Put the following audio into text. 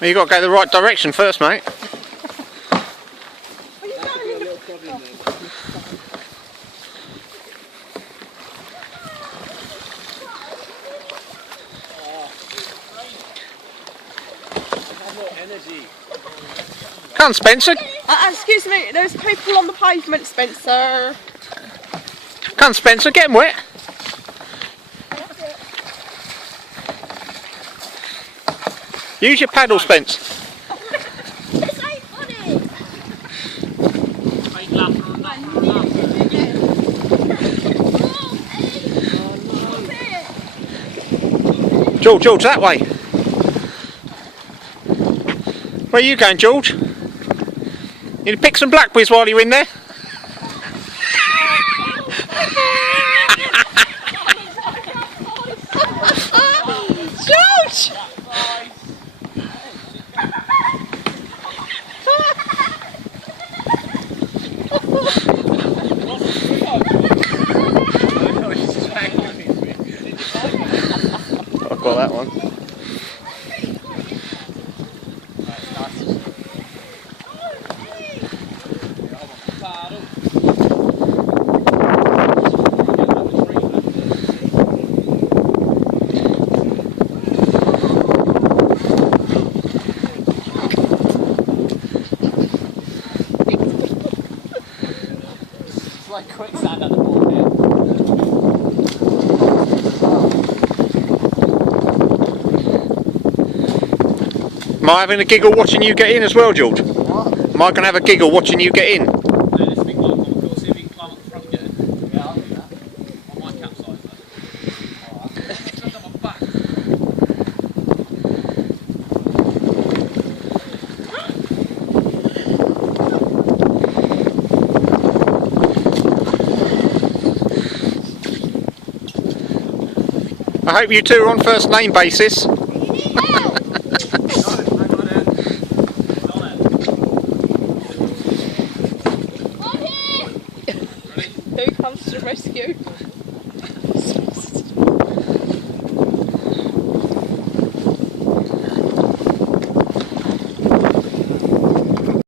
Well, you got to go the right direction first, mate. Come on, Spencer. Excuse me, there's people on the pavement, Spencer. Come on, Spencer, get him wet. Use your paddle, Spence. This ain't funny. George, that way. Where are you going, George? You need to pick some blackberries while you're in there. George! I've got that one. It's like quicksand at the ball here. Am I having a giggle watching you get in as well, George? What? Am I going to have a giggle watching you get in? No, this big one, cool. See if you can climb up the front and get in. Yeah, I'll do that. On my capsize though. Alright. Stand on my back. I hope you two are on first name basis. Who comes to the rescue?